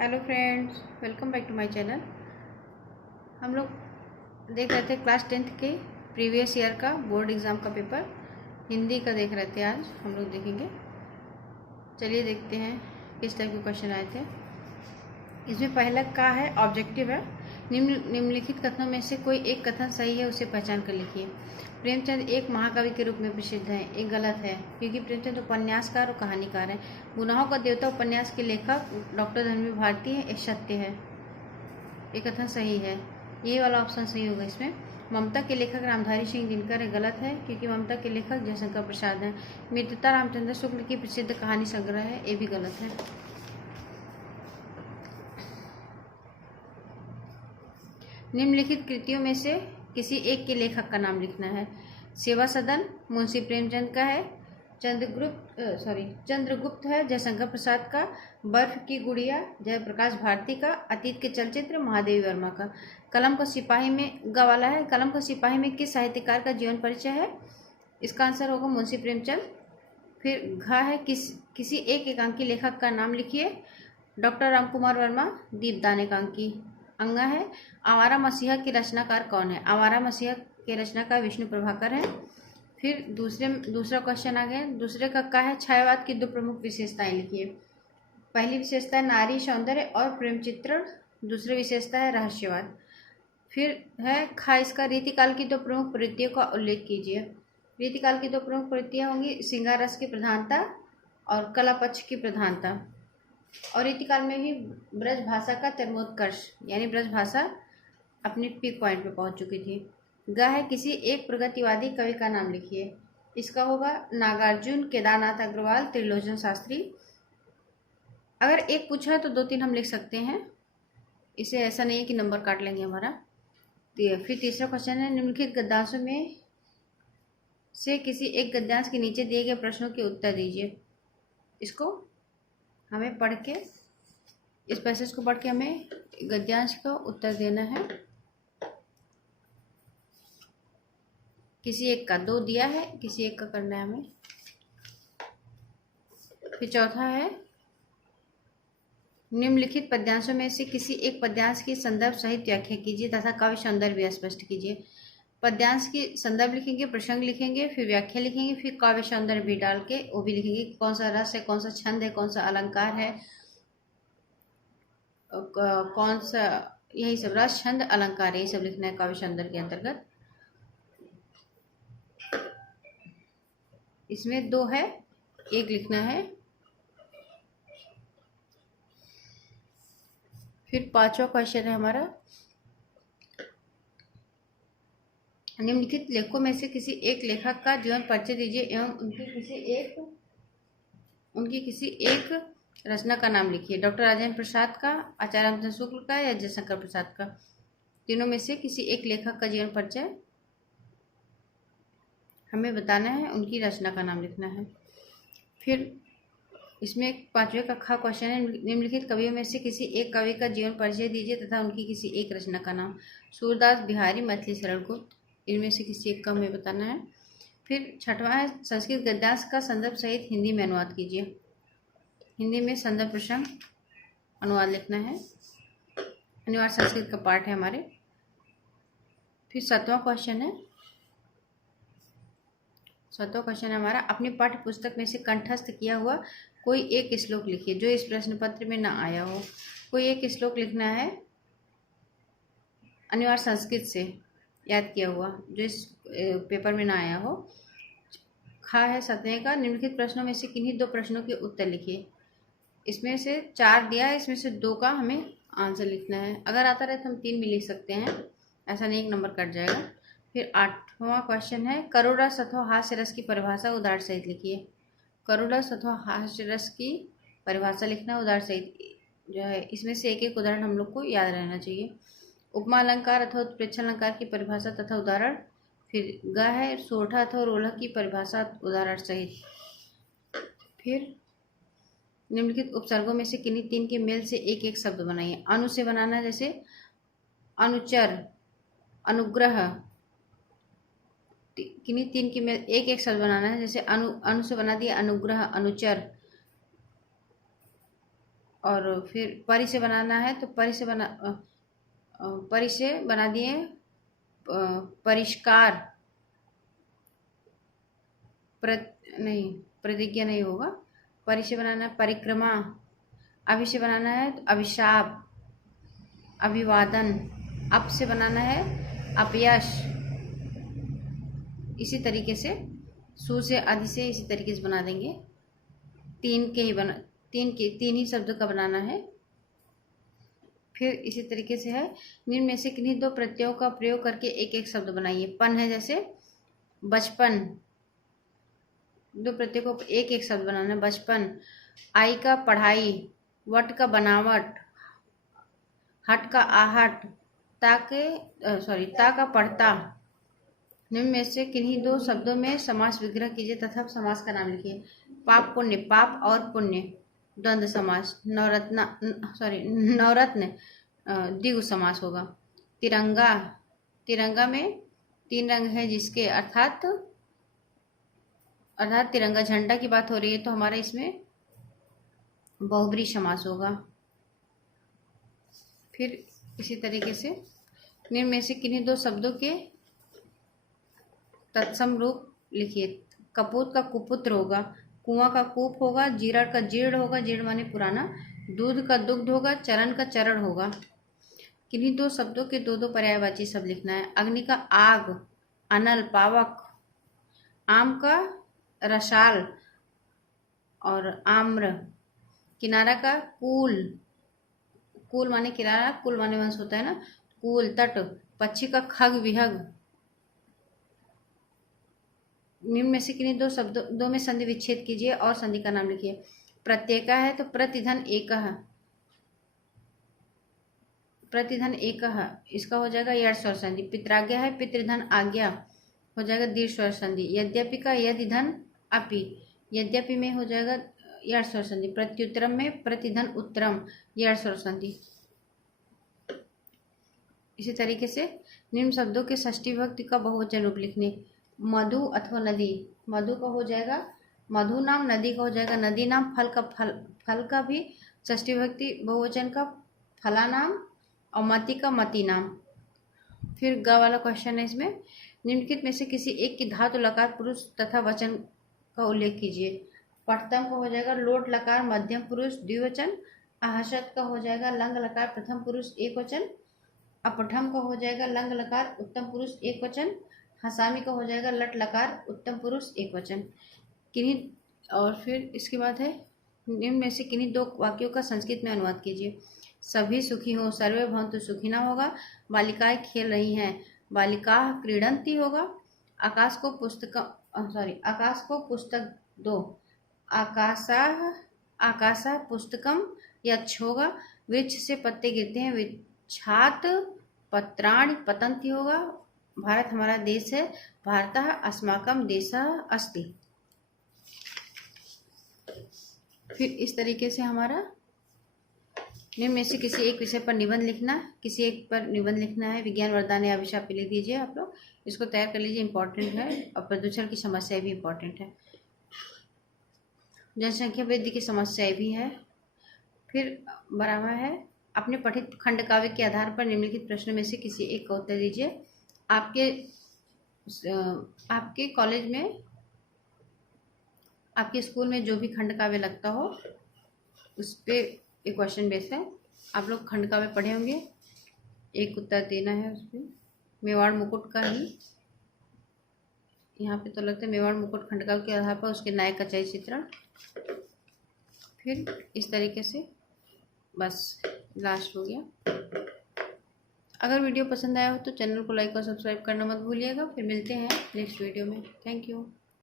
Hello friends, welcome back to my channel. हम लोग देख रहे थे क्लास 10th के प्रीवियस ईयर का बोर्ड एग्ज़ाम का पेपर हिंदी का देख रहे थे। आज हम लोग देखेंगे। चलिए देखते हैं किस टाइप के क्वेश्चन आए थे। इसमें पहला का है ऑब्जेक्टिव है। निम्नलिखित कथनों में से कोई एक कथन सही है, उसे पहचान कर लिखिए। प्रेमचंद एक महाकवि के रूप में प्रसिद्ध हैं। एक गलत है, क्योंकि प्रेमचंद उपन्यासकार और कहानीकार हैं। गुनाहों का देवता उपन्यास के लेखक डॉक्टर धर्मवीर भारती है। एक सत्य है, एक कथन सही है। ये वाला ऑप्शन सही होगा इसमें। ममता के लेखक रामधारी सिंह दिनकर है। गलत है, क्योंकि ममता के लेखक जयशंकर प्रसाद हैं। मित्रता रामचंद्र शुक्ल की प्रसिद्ध कहानी संग्रह है। ये भी गलत है। निम्नलिखित कृतियों में से किसी एक के लेखक का नाम लिखना है। सेवा सदन मुंशी प्रेमचंद का है। चंद्रगुप्त है जयशंकर प्रसाद का। बर्फ की गुड़िया जयप्रकाश भारती का। अतीत के चलचित्र महादेवी वर्मा का। कलम का सिपाही में गवाला है। कलम का सिपाही में किस साहित्यकार का जीवन परिचय है? इसका आंसर होगा मुंशी प्रेमचंद। फिर घ है किसी एक एकांकी लेखक का नाम लिखिए। डॉक्टर रामकुमार वर्मा, दीपदान एकांकी। अंगा है आवारा मसीहा के रचनाकार कौन है? आवारा मसीहा के रचनाकार विष्णु प्रभाकर है। फिर दूसरा क्वेश्चन आ गया। दूसरे का है छायावाद की दो प्रमुख विशेषताएं लिखिए। पहली विशेषता है नारी सौंदर्य और प्रेम चित्रण। दूसरी विशेषता है रहस्यवाद। फिर है खा इसका रीतिकाल की दो प्रमुख प्रवृत्तियों का उल्लेख कीजिए। रीतिकाल की दो प्रमुख प्रवृत्तियां होंगी श्रृंगार रस की प्रधानता और कला पक्ष की प्रधानता। और रीतिकाल में भी ब्रज भाषा का चरमोत्कर्ष, यानी ब्रज भाषा अपने पीक पॉइंट पे पहुंच चुकी थी। ग है किसी एक प्रगतिवादी कवि का नाम लिखिए। इसका होगा नागार्जुन, केदारनाथ अग्रवाल, त्रिलोचन शास्त्री। अगर एक पूछा है तो 2-3 हम लिख सकते हैं। इसे ऐसा नहीं है कि नंबर काट लेंगे हमारा। फिर तीसरा क्वेश्चन है निम्नलिखित गद्यांशों में से किसी एक गद्यांश के नीचे दिए गए प्रश्नों के उत्तर दीजिए। इसको हमें पढ़ के, इस पैसेज को पढ़ के हमें गद्यांश का उत्तर देना है। किसी एक का 2 दिया है, किसी एक का करना है हमें। फिर चौथा है निम्नलिखित पद्यांशों में से किसी एक पद्यांश की संदर्भ सहित व्याख्या कीजिए तथा काव्य सौंदर्य स्पष्ट कीजिए। पद्यांश की संदर्भ लिखेंगे, प्रसंग लिखेंगे, फिर व्याख्या लिखेंगे, फिर काव्य सौंदर्य भी डाल के वो भी लिखेंगे। कौन सा रस है, कौन सा छंद है, कौन सा अलंकार है, कौन सा, यही सब रस छंद अलंकार यही सब लिखना है काव्य सौंदर्य के अंतर्गत। इसमें 2 है, एक लिखना है। फिर 5वां क्वेश्चन है हमारा निम्नलिखित लेखकों में से किसी एक लेखक का जीवन परिचय दीजिए एवं उनकी किसी एक रचना का नाम लिखिए। डॉक्टर राजेंद्र प्रसाद का, आचार्य रामचंद्र शुक्ल का या जयशंकर प्रसाद का। तीनों में से किसी एक लेखक का जीवन परिचय हमें बताना है, उनकी रचना का नाम लिखना है। फिर इसमें 5वें का खा क्वेश्चन है निम्नलिखित कवियों में से किसी एक कवि का जीवन परिचय दीजिए तथा उनकी किसी एक रचना का नाम। सूरदास, बिहारी, मैथिली शरण गुप्त, इनमें से किसी एक का हमें बताना है। फिर 6वां है संस्कृत गद्यांश का संदर्भ सहित हिंदी में अनुवाद कीजिए। हिंदी में संदर्भ प्रसंग अनुवाद लिखना है, अनिवार्य संस्कृत का पार्ट है हमारे। फिर 7वां क्वेश्चन है हमारा अपनी पाठ्य पुस्तक में से कंठस्थ किया हुआ कोई एक श्लोक लिखिए जो इस प्रश्न पत्र में ना आया हो। कोई एक श्लोक लिखना है अनिवार्य संस्कृत से याद किया हुआ जो इस पेपर में ना आया हो। खा है 7वें का निम्नलिखित प्रश्नों में से किन्हीं 2 प्रश्नों के उत्तर लिखिए। इसमें से 4 दिया है, इसमें से 2 का हमें आंसर लिखना है। अगर आता रहे तो हम 3 भी लिख सकते हैं, ऐसा नहीं 1 नंबर कट जाएगा। फिर 8वां क्वेश्चन है करुण रस अथवा हास्य रस की परिभाषा उदाहरण सहित लिखिए। करुण रस अथवा हास्य रस की परिभाषा लिखना उदाहरण सहित जो है, इसमें से एक उदाहरण हम लोग को याद रहना चाहिए। उपमा अलंकार अथवा उत्प्रेक्षण अलंकार की परिभाषा तथा उदाहरण। फिर ग है सोरठा अथवा रोलक की परिभाषा उदाहरण सहित। फिर निम्नलिखित उपसर्गों में से किन्हीं 3 के मेल से एक एक शब्द बनाइए। अनु से बनाना जैसे अनुचर, अनुग्रह, किन्हीं 3 के मेल एक एक शब्द बनाना है। जैसे अनु से बना दिया अनुग्रह, अनुचर। और फिर परी से बनाना है तो परी से बना दिए परिष्कार, नहीं प्रतिज्ञा नहीं होगा, परी से बनाना है परिक्रमा, अभि से बनाना है तो अभिशाप, अभिवादन, अप से बनाना है अपयश। इसी तरीके से सु से आदि से इसी तरीके से बना देंगे। तीन ही शब्दों का बनाना है। फिर इसी तरीके से है, निम्न में से किन्हीं दो प्रत्ययों का प्रयोग करके एक एक शब्द बनाइए। पन है जैसे बचपन, दो प्रत्ययों को एक एक शब्द बनाना है, बचपन। आई का पढ़ाई, वट का बनावट, हट का आहट, ता का पढ़ता। निम्न में से किन्हीं दो शब्दों में समास विग्रह कीजिए तथा समास का नाम लिखिए। पाप पुण्य, पाप और पुण्य द्वंद्व समास। नवरत्न द्विगु समास होगा। तिरंगा, तिरंगा में 3 रंग है जिसके अर्थात तिरंगा झंडा की बात हो रही है तो हमारा इसमें बहुब्री समास होगा। फिर इसी तरीके से निम्न में से किन्हीं दो शब्दों के तत्सम रूप लिखिए। कपूत का कुपुत्र होगा, कुआं का कूप होगा, जीरा का जीर्ण होगा, जीर्ण माने पुराना, दूध का दुग्ध होगा, चरण का चरण होगा। किन्हीं दो शब्दों के दो पर्यायवाची शब्द लिखना है। अग्नि का आग, अनल, पावक। आम का रसाल और आम्र। किनारा का कूल, कूल माने किनारा, कुल माने वंश होता है ना, कूल, तट। पक्षी का खग, विहग। निम्न में से किन्हीं दो में संधि विच्छेद कीजिए और संधि का नाम लिखिए। प्रत्येका है तो प्रतिधन एकः, प्रतिधन एकः, इसका हो जाएगा यड़ स्वर संधि। पित्राज्ञा है, पितृधन आज्ञा, हो जाएगा दीर्घ स्वर संधि। यद्यपि का यदिधन अपि, यद्यपि में हो जाएगा यड़ स्वर संधि। प्रत्युत्तरम में प्रतिधन उत्तरम, यड़ स्वर संधि। इसी तरीके से निम्न शब्दों के षष्ठी विभक्ति का बहुवचन रूप लिखने। मधु अथवा नदी, मधु का हो जाएगा मधु नाम, नदी का हो जाएगा नदी नाम, फल का फल का भी षष्ठी विभक्ति बहुवचन का फला नाम, और मति का मति नाम। फिर ग वाला क्वेश्चन है इसमें, निम्नलिखित में से किसी एक की धातु लकार पुरुष तथा वचन का उल्लेख कीजिए। पठतम का हो जाएगा लोट लकार मध्यम पुरुष द्विवचन, आहसत का हो जाएगा लंग लकार प्रथम पुरुष एक वचन, अपठम का हो जाएगा लंग लकार उत्तम पुरुष एक वचन, हसामी का हो जाएगा लट लकार उत्तम पुरुष एक वचन। किन्हीं और फिर इसके बाद है, निम्न में से किन्हीं दो वाक्यों का संस्कृत में अनुवाद कीजिए। सभी सुखी हो, सर्वे भवन्तु सुखिनः होगा। बालिकाएं खेल रही हैं, बालिकाः क्रीडन्ति होगा। आकाश को पुस्तक दो, आकाशः पुस्तकम यच्छ होगा। वृक्ष से पत्ते गिरते हैं, वृक्षात् पत्राणि पतन्ति होगा। भारत हमारा देश है, भारतः अस्माकं देशः अस्ति। फिर इस तरीके से हमारा निम्न में से किसी एक विषय पर निबंध लिखना, किसी एक पर निबंध लिखना है। विज्ञान वरदान या अभिशाप लिख दीजिए आप लोग, इसको तैयार कर लीजिए, इंपॉर्टेंट है। और प्रदूषण की समस्या भी इंपॉर्टेंट है, जनसंख्या वृद्धि की समस्याएं भी है। फिर बराबर है, अपने पठित खंड काव्य के आधार पर निम्नलिखित प्रश्नों में से किसी एक का उत्तर दीजिए। आपके कॉलेज में, आपके स्कूल में जो भी खंड काव्य लगता हो उस पे एक क्वेश्चन बेस है, आप लोग खंड काव्य पढ़े होंगे, एक उत्तर देना है उस पर। मेवाड़ मुकुट का ही यहाँ पे तो लगता है मेवाड़ मुकुट खंड काव्य के आधार पर उसके नायक का चरित्र चित्रण। फिर इस तरीके से बस लास्ट हो गया। अगर वीडियो पसंद आया हो तो चैनल को लाइक और सब्सक्राइब करना मत भूलिएगा। फिर मिलते हैं नेक्स्ट वीडियो में। Thank you.